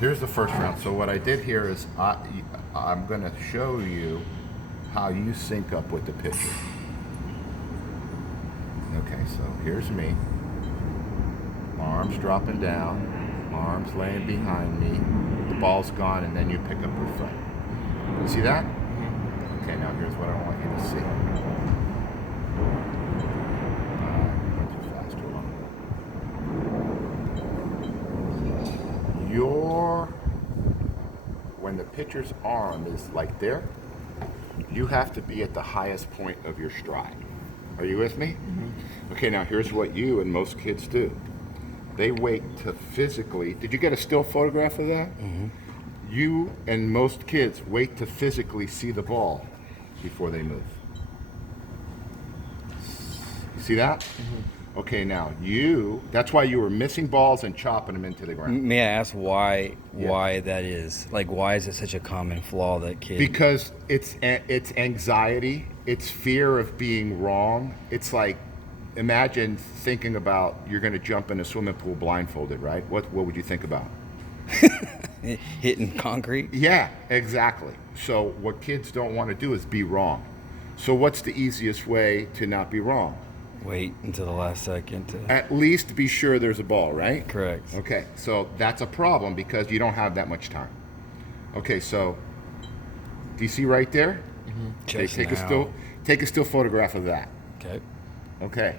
Here's the first round. So what I did here is I'm going to show you how you sync up with the pitcher. Okay, so here's me. My arms dropping down, my arms laying behind me. The ball's gone, and then you pick up your foot. You see that? Okay, now here's what I want you to see. Went too fast. Hold on. When the pitcher's arm is like there, you have to be at the highest point of your stride. Are you with me? Okay, now here's what you and most kids do. They wait to physically, did you get a still photograph of that? You and most kids wait to physically see the ball before they move. You see that? Okay, now that's why you were missing balls and chopping them into the ground. May I ask why that is? Like, why is it such a common flaw that kids? Because it's anxiety, it's fear of being wrong. It's like, imagine thinking about you're going to jump in a swimming pool blindfolded, right? What would you think about? Hitting concrete? Yeah, exactly. So what kids don't want to do is be wrong. So what's the easiest way to not be wrong? Wait until the last second to... At least be sure there's a ball, right? Correct. Okay, so that's a problem because you don't have that much time. Okay, so do you see right there? Okay, take a still photograph of that. Okay. Okay,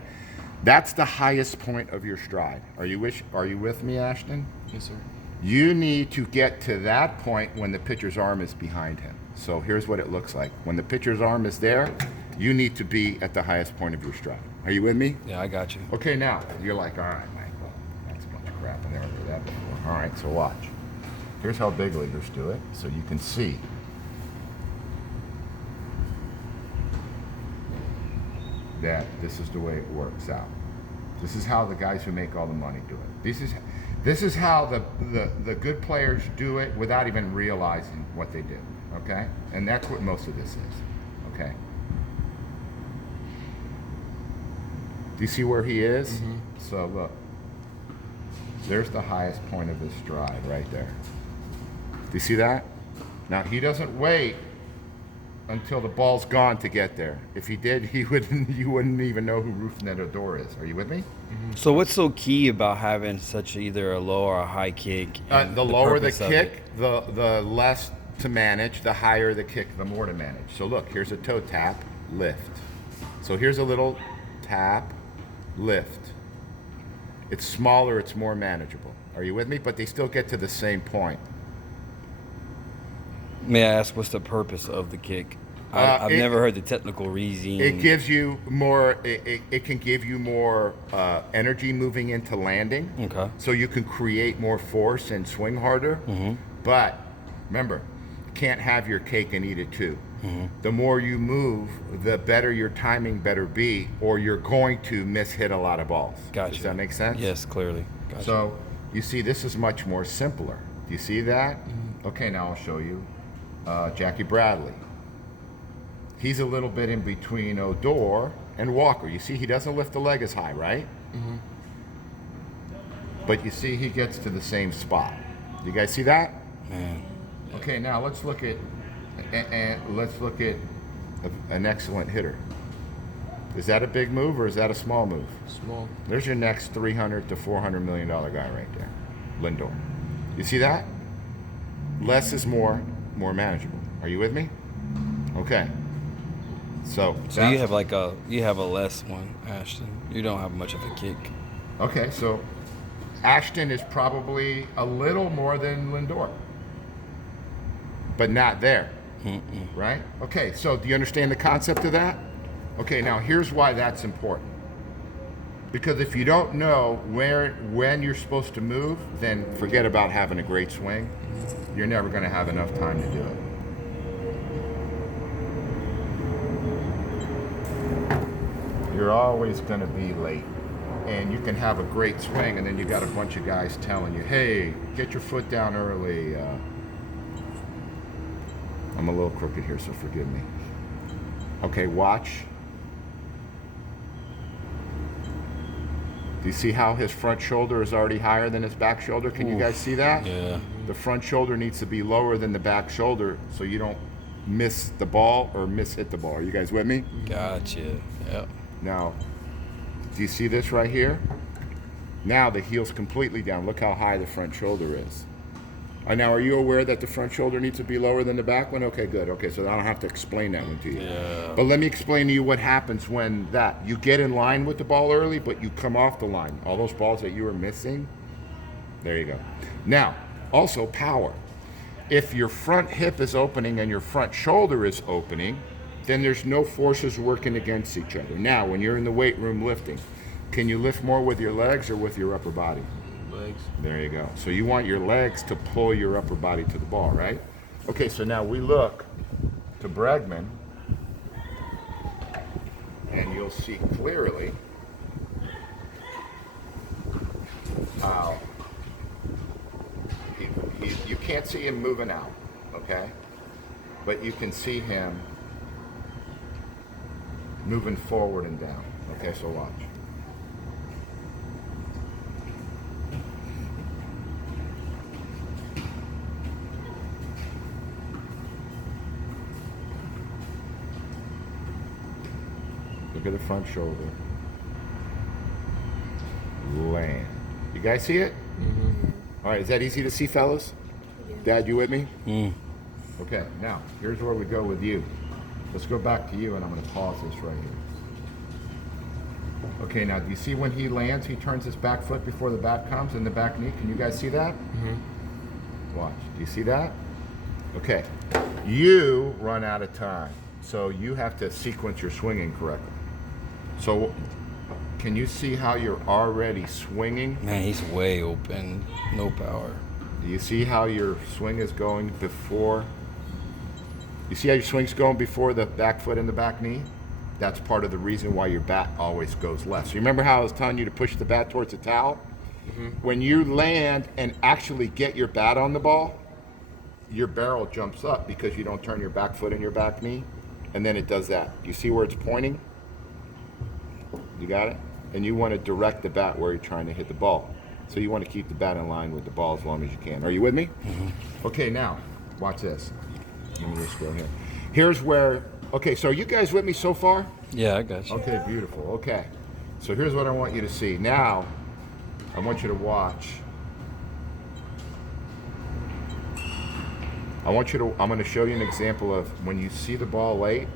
that's the highest point of your stride. Are you with me, Ashton? Yes, sir. You need to get to that point when the pitcher's arm is behind him. So here's what it looks like. When the pitcher's arm is there, you need to be at the highest point of your stride. Are you with me? Yeah, I got you. Okay, now you're like, all right, Mike, well, that's a bunch of crap. I never heard that before. All right, so watch. Here's how big leaguers do it, so you can see. That this is the way it works out. This is how the guys who make all the money do it. This is how the good players do it without even realizing what they do. Okay, and that's what most of this is. Okay. Do you see where he is? So look, there's the highest point of his stride right there. Do you see that? Now he doesn't wait until the ball's gone to get there. If he did, you wouldn't even know who Ruthven Odor is. Are you with me? So what's so key about having such either a low or a high kick? The lower the kick, the less to manage. The higher the kick, the more to manage. So look, here's a toe tap, lift. So here's a little tap, lift. It's smaller, it's more manageable. Are you with me? But they still get to the same point. May I ask what's the purpose of the kick? I've never heard the technical reason. It gives you more. It can give you more energy moving into landing. Okay. So you can create more force and swing harder. But remember, you can't have your cake and eat it too. The more you move, the better your timing better be, or you're going to miss-hit a lot of balls. Gotcha. Does that make sense? Yes, clearly. Gotcha. So you see, this is much more simpler. Do you see that? Okay, now I'll show you. Jackie Bradley. He's a little bit in between Odor and Walker. You see, he doesn't lift the leg as high, right? But you see, he gets to the same spot. You guys see that? Man. Okay, now let's look at an excellent hitter. Is that a big move or is that a small move? Small. There's your next $300 to $400 million guy right there, Lindor. You see that? Less is more manageable. Are you with me? Okay. So you have a less one, Ashton. You don't have much of a kick. Okay, so Ashton is probably a little more than Lindor, but not there, right? Okay, so do you understand the concept of that? Okay, now here's why that's important. Because if you don't know when you're supposed to move, then forget about having a great swing. You're never going to have enough time to do it. You're always going to be late. And you can have a great swing, and then you got a bunch of guys telling you, hey, get your foot down early. I'm a little crooked here, so forgive me. Okay, watch. Do you see how his front shoulder is already higher than his back shoulder? Can you guys see that? Yeah. The front shoulder needs to be lower than the back shoulder so you don't miss the ball or hit the ball. Are you guys with me? Gotcha. Yep. Now, do you see this right here? Now the heel's completely down. Look how high the front shoulder is. Now, are you aware that the front shoulder needs to be lower than the back one? Okay, good. Okay, so I don't have to explain that one to you. Yeah. But let me explain to you what happens when you get in line with the ball early, but you come off the line. All those balls that you were missing, there you go. Now, also power. If your front hip is opening and your front shoulder is opening, then there's no forces working against each other. Now, when you're in the weight room lifting, can you lift more with your legs or with your upper body? Legs. There you go. So you want your legs to pull your upper body to the ball, right? Okay, so now we look to Bregman, and you'll see clearly how you can't see him moving out, okay? But you can see him moving forward and down. Okay, so watch. Look at the front shoulder. Land. You guys see it? Mm-hmm. All right, is that easy to see, fellas? Dad, you with me? Mm. Okay, now, here's where we go with you. Let's go back to you, and I'm going to pause this right here. Okay, now, do you see when he lands, he turns his back foot before the bat comes and the back knee? Can you guys see that? Mm-hmm. Watch. Do you see that? Okay. You run out of time, so you have to sequence your swinging correctly. So, can you see how you're already swinging? Man, he's way open. No power. Do you see how your swing is going before? You see how your swing's going before the back foot and the back knee? That's part of the reason why your bat always goes left. So you remember how I was telling you to push the bat towards the towel? Mm-hmm. When you land and actually get your bat on the ball, your barrel jumps up because you don't turn your back foot and your back knee, and then it does that. You see where it's pointing? You got it? And you want to direct the bat where you're trying to hit the ball. So you want to keep the bat in line with the ball as long as you can. Are you with me? Mm-hmm. Okay, now, watch this. Let me just go here. Here's where, okay, so are you guys with me so far? Yeah, I got you. Okay, beautiful. Okay. So here's what I want you to see. Now, I want you to watch. I'm going to show you an example of when you see the ball late,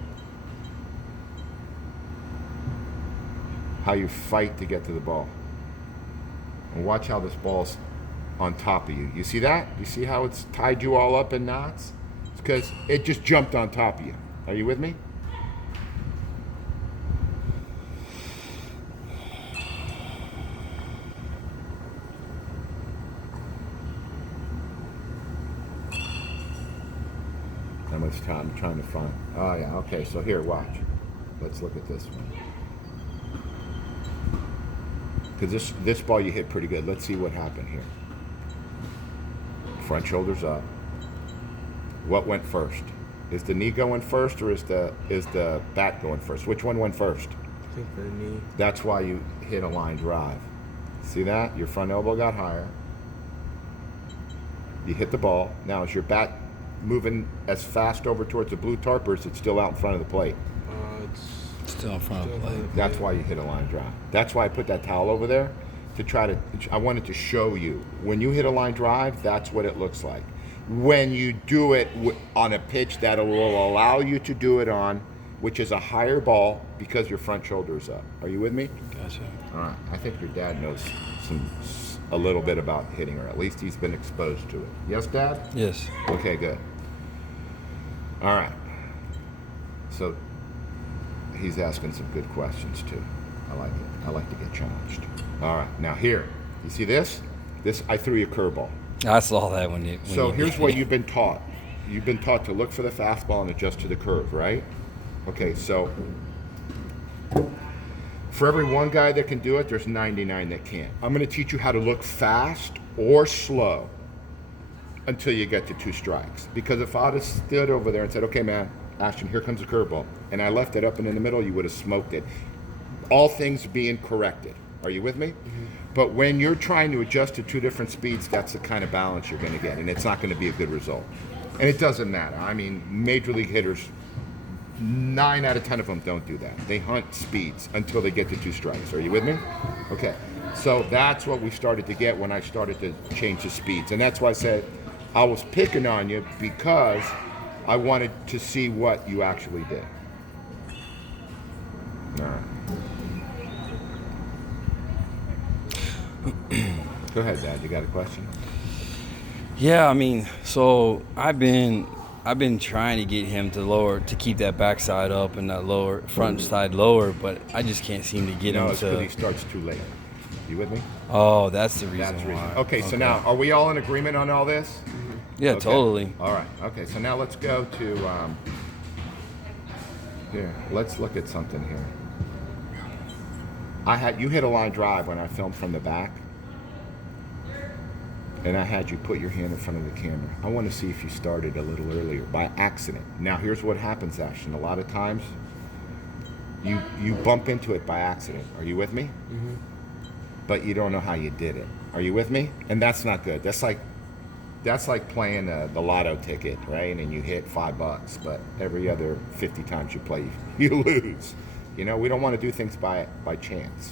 how you fight to get to the ball. And watch how this ball's on top of you. You see that? You see how it's tied you all up in knots? It's because it just jumped on top of you. Are you with me? How much time I'm trying to find? Oh yeah, okay, so here, watch. Let's look at this one. Because this ball you hit pretty good. Let's see what happened here. Front shoulders up. What went first? Is the knee going first or is the bat going first? Which one went first? I think the knee. That's why you hit a line drive. See that? Your front elbow got higher. You hit the ball. Now is your bat moving as fast over towards the blue tarp, or is it still out in front of the plate? It's Still in front of the plate. That's why you hit a line drive. That's why I put that towel over there I wanted to show you. When you hit a line drive, that's what it looks like. When you do it on a pitch that will allow you to do it on, which is a higher ball because your front shoulder's up. Are you with me? Gotcha. All right. I think your dad knows a little bit about hitting, or at least he's been exposed to it. Yes, Dad? Yes. Okay, good. All right. So he's asking some good questions too. I like it. I like to get challenged. All right. Now here, you see this? I threw you a curveball. I saw that when you. Here's what you've been taught. You've been taught to look for the fastball and adjust to the curve, right? Okay, so for every one guy that can do it, there's 99 that can't. I'm going to teach you how to look fast or slow until you get to 2 strikes. Because if I'd have stood over there and said, okay, man, Ashton, here comes a curveball, and I left it up and in the middle, you would have smoked it. All things being corrected. Are you with me? But when you're trying to adjust to two different speeds, that's the kind of balance you're going to get, and it's not going to be a good result. And it doesn't matter. I mean, major league hitters, 9 out of 10 of them don't do that. They hunt speeds until they get to 2 strikes. Are you with me? Okay. So that's what we started to get when I started to change the speeds. And that's why I said I was picking on you, because I wanted to see what you actually did. All right. Go ahead, Dad. You got a question? Yeah, I mean, so I've been trying to get him to keep that backside up and that lower front side lower, but I just can't seem to get him It's because he to. starts too late. You with me? Oh, that's the reason That's the reason. why. Okay, so now, are we all in agreement on all this? Yeah, Okay. totally. All right. Okay, so now let's go to here. Let's look at something here. You hit a line drive when I filmed from the back, and I had you put your hand in front of the camera. I want to see if you started a little earlier by accident. Now here's what happens, Ashton. A lot of times, you bump into it by accident. Are you with me? Mm-hmm. But you don't know how you did it. Are you with me? And that's not good. That's like playing the lotto ticket, right? And you hit $5, but every other 50 times you play, you lose. You know, we don't want to do things by chance.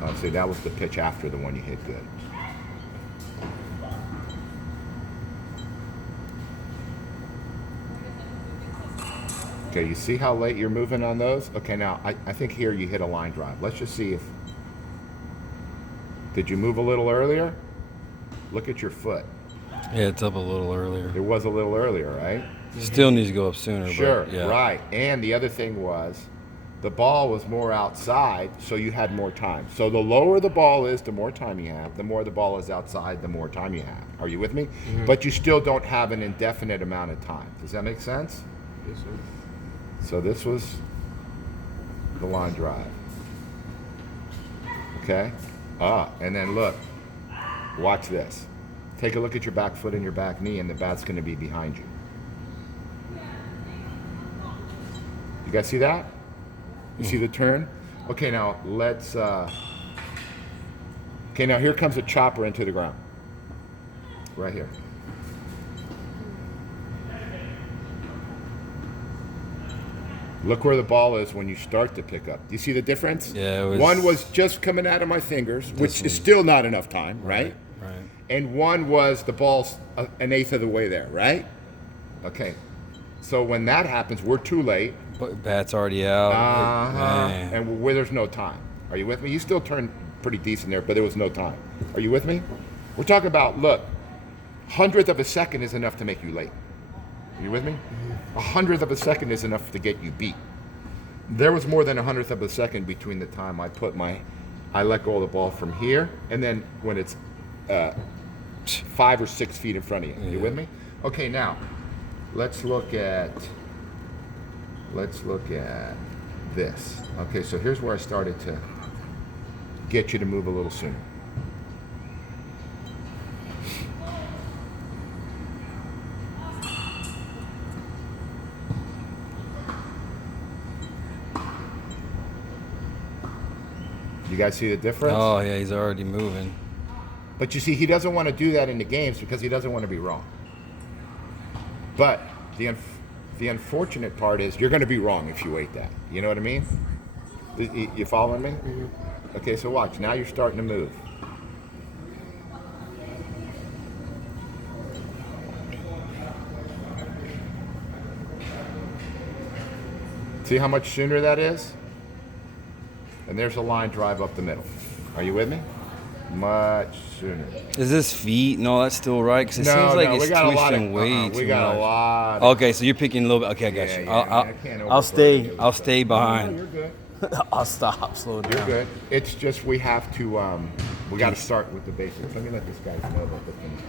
Oh, see, that was the pitch after the one you hit good. Okay, you see how late you're moving on those? Okay, now, I think here you hit a line drive. Let's just see if... Did you move a little earlier? Look at your foot. Yeah, it's up a little earlier. It was a little earlier, right? Still needs to go up sooner. Sure, but yeah. right. And the other thing was, the ball was more outside, so you had more time. So the lower the ball is, the more time you have. The more the ball is outside, the more time you have. Are you with me? Mm-hmm. But you still don't have an indefinite amount of time. Does that make sense? Yes, sir. So this was the line drive. Okay? And then look. Watch this. Take a look at your back foot and your back knee, and the bat's going to be behind you. You guys see that? You see the turn? Okay, now let's... Okay, now here comes a chopper into the ground. Right here. Look where the ball is when you start to pick up. Do you see the difference? Yeah, it was... One was just coming out of my fingers, which is still not enough time, right? Right. And one was the ball's an eighth of the way there, right? Okay. So when that happens, we're too late. But bat's already out. Man. And where there's no time. Are you with me? You still turned pretty decent there, but there was no time. Are you with me? We're talking about, look, 100th of a second is enough to make you late. Are you with me? 100th of a second is enough to get you beat. There was more than 100th of a second between the time I let go of the ball from here, and then when it's 5 or 6 feet in front of you. You with me? Okay, now let's look at this. Okay, so here's where I started to get you to move a little sooner. You guys see the difference? Oh yeah, he's already moving. But you see, he doesn't want to do that in the games because he doesn't want to be wrong. But the unfortunate part is you're going to be wrong if you wait that. You know what I mean? You following me? Mm-hmm. Okay, so watch. Now you're starting to move. See how much sooner that is? And there's a line drive up the middle. Are you with me? Much sooner. Is this feet? No, that's still right. Because it seems like it's twisting way too much. We got a lot. Okay, so you're picking a little bit. Okay, I got you. I'll stay behind. No, you're good. I'll stop. Slow down. You're good. It's just we have to. We got to start with the basics. Let me let this guy know about the things.